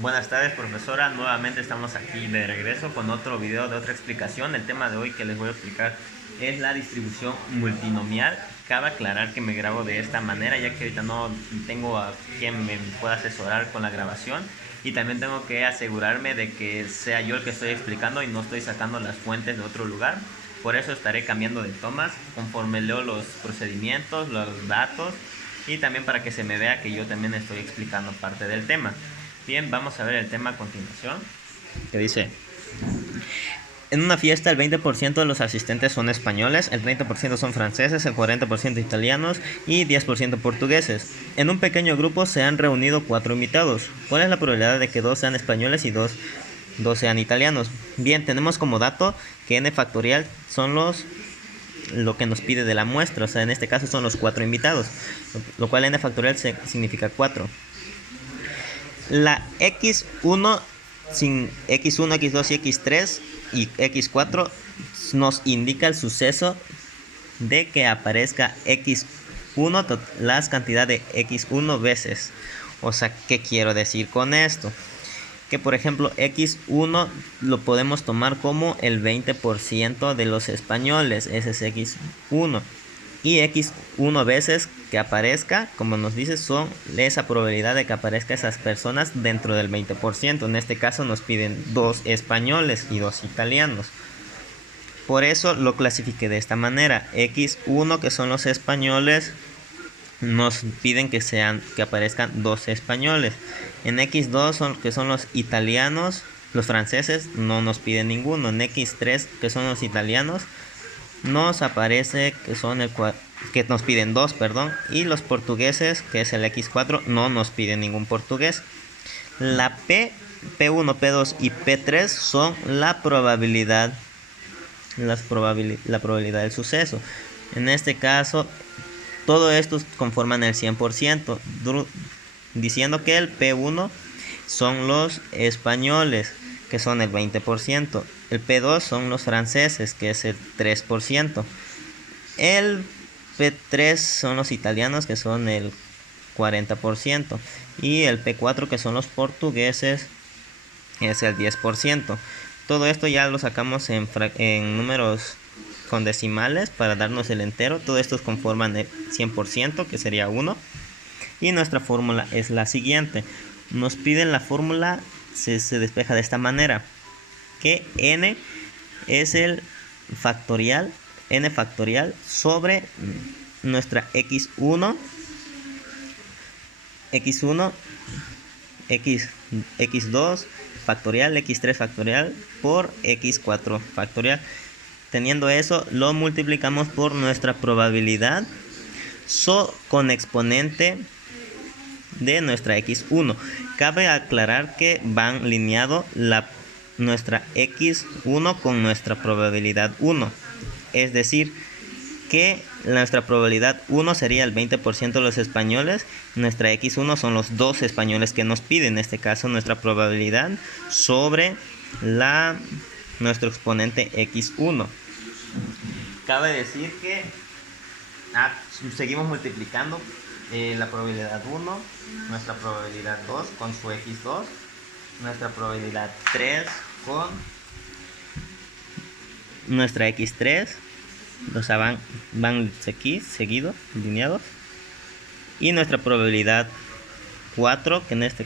Buenas tardes, profesora. Nuevamente estamos aquí de regreso con otro video de otra explicación. El tema de hoy que les voy a explicar es la distribución multinomial. Cabe aclarar que me grabo de esta manera ya que ahorita no tengo a quien me pueda asesorar con la grabación, y también tengo que asegurarme de que sea yo el que estoy explicando y no estoy sacando las fuentes de otro lugar. Por eso estaré cambiando de tomas conforme leo los procedimientos, los datos, y también para que se me vea que yo también estoy explicando parte del tema. Bien, vamos a ver el tema a continuación, que dice: en una fiesta el 20% de los asistentes son españoles, el 30% son franceses, el 40% italianos y 10% portugueses. En un pequeño grupo se han reunido 4 invitados. ¿Cuál es la probabilidad de que 2 sean españoles y 2 sean italianos? Bien, tenemos como dato que n factorial son lo que nos pide de la muestra, o sea, en este caso son los 4 invitados, lo cual n factorial significa 4. La x1 sin x1, x2 y x3 y x4 nos indica el suceso de que aparezca x1 las cantidades de x1 veces. O sea, ¿qué quiero decir con esto? Que por ejemplo x1 lo podemos tomar como el 20% de los españoles, ese es x1. Y x1 veces que aparezca, como nos dice, son esa probabilidad de que aparezca esas personas dentro del 20%. En este caso nos piden 2 españoles y 2 italianos. Por eso lo clasifiqué de esta manera. x1, que son los españoles, nos piden que aparezcan 2 españoles. En x2, que son los italianos, los franceses, no nos piden ninguno. En x3, que son los italianos, nos aparece que nos piden 2, perdón, y los portugueses, que es el x4, no nos piden ningún portugués. La P1, P2 y P3 son la probabilidad del suceso. En este caso, todo esto conforman el 100%, diciendo que el P1 son los españoles, que son el 20%. El P2 son los franceses, que es el 3%. El P3 son los italianos, que son el 40%. Y el P4, que son los portugueses, es el 10%. Todo esto ya lo sacamos en números con decimales para darnos el entero. Todo esto conforman el 100%, que sería 1. Y nuestra fórmula es la siguiente. Nos piden la fórmula, se despeja de esta manera: que n es el factorial, n factorial sobre nuestra x1, x2 factorial, x3 factorial por x4 factorial. Teniendo eso, lo multiplicamos por nuestra probabilidad con exponente de nuestra x1. Cabe aclarar que van lineado nuestra x1 con nuestra probabilidad 1. Es decir, que nuestra probabilidad 1 sería el 20% de los españoles. Nuestra x1 son los 2 españoles que nos piden. En este caso, nuestra probabilidad sobre nuestro exponente x1. Cabe decir que seguimos multiplicando la probabilidad 1, nuestra probabilidad 2 con su x2, nuestra probabilidad 3 con nuestra x3, o sea, van aquí seguidos, lineados, y nuestra probabilidad 4, que nuestra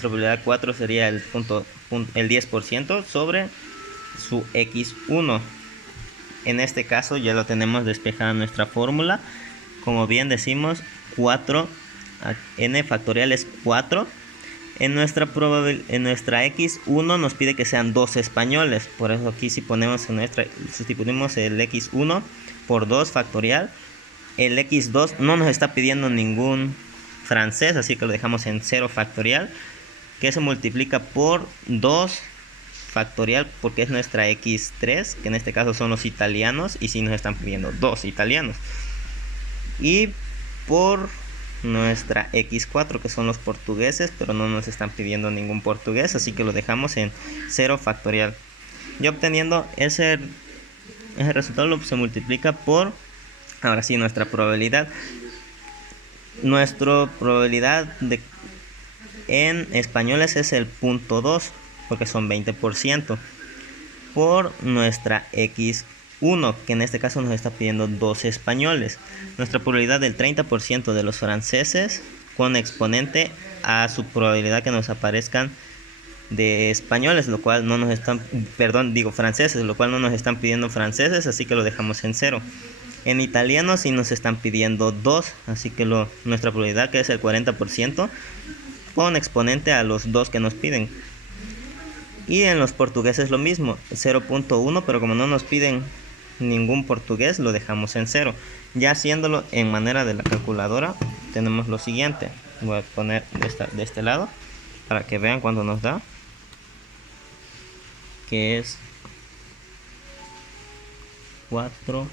probabilidad 4 sería el 10% sobre su x1. En este caso ya lo tenemos despejada nuestra fórmula. Como bien decimos, 4, n factorial es 4. En nuestra x1 nos pide que sean 2 españoles. Por eso aquí si sustituimos el x1 por 2 factorial, el x2 no nos está pidiendo ningún francés, así que lo dejamos en 0 factorial, que se multiplica por 2 factorial porque es nuestra x3, que en este caso son los italianos, y si nos están pidiendo 2 italianos, y por nuestra x4, que son los portugueses, pero no nos están pidiendo ningún portugués, así que lo dejamos en 0 factorial. Y obteniendo ese resultado se multiplica por, ahora sí, nuestra probabilidad. Nuestra probabilidad en españoles es el 0.2, porque son 20%, por nuestra x1, que en este caso nos está pidiendo 2 españoles. Nuestra probabilidad del 30% de los franceses con exponente a su probabilidad que nos aparezcan de españoles, lo cual no nos están, franceses, lo cual no nos están pidiendo franceses, así que lo dejamos en 0. En italiano sí nos están pidiendo 2, así que nuestra probabilidad, que es el 40%, con exponente a los 2 que nos piden. Y en los portugueses lo mismo, 0.1, pero como no nos piden ningún portugués, lo dejamos en 0. Ya haciéndolo en manera de la calculadora, tenemos lo siguiente. Voy a poner de este lado para que vean cuánto nos da, que es 4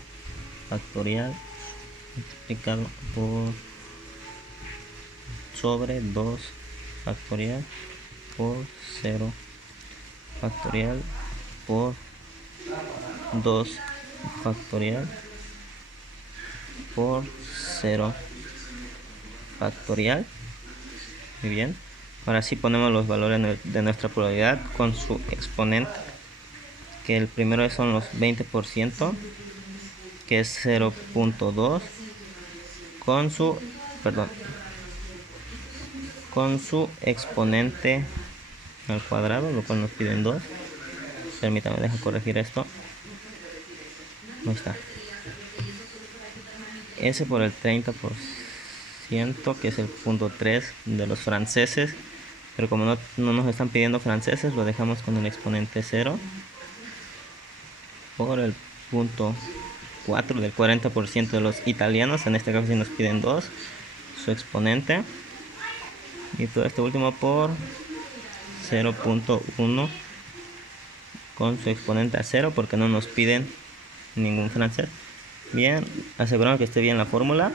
factorial multiplicado por sobre 2 factorial por 0 factorial por 2 factorial por 0 factorial. Muy bien, ahora sí ponemos los valores de nuestra probabilidad con su exponente, que el primero son los 20%, que es 0.2, con su exponente al cuadrado, lo cual nos piden 2. Permítame, deja corregir esto. Ahí está. S por el 30%, que es el 0.3 de los franceses, pero como no nos están pidiendo franceses, lo dejamos con el exponente 0, por el 0.4 del 40% de los italianos, en este caso sí nos piden 2, su exponente, y todo este último por 0.1 con su exponente a 0, porque no nos piden ningún francés. Bien, aseguramos que esté bien la fórmula.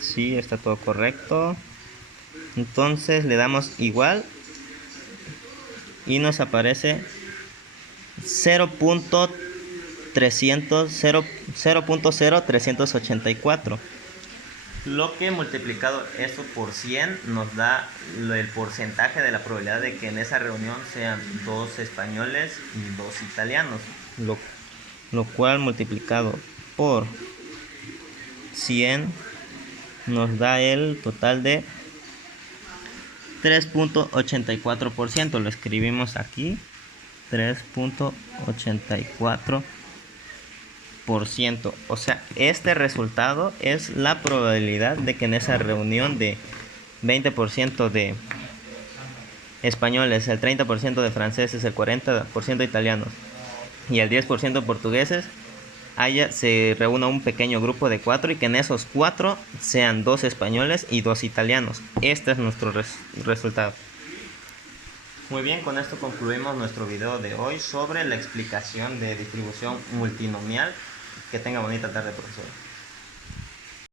Sí, está todo correcto. Entonces le damos igual y nos aparece 0.0384, lo que multiplicado esto por 100 nos da el porcentaje de la probabilidad de que en esa reunión sean 2 españoles y 2 italianos, lo cual multiplicado por 100 nos da el total de 3.84%. Lo escribimos aquí, 3.84%. O sea, este resultado es la probabilidad de que en esa reunión de 20% de españoles, el 30% de franceses, el 40% de italianos y el 10% portugueses, se reúna un pequeño grupo de 4 y que en esos 4 sean 2 españoles y 2 italianos. Este es nuestro resultado. Muy bien, con esto concluimos nuestro video de hoy sobre la explicación de distribución multinomial. Que tenga bonita tarde, profesor.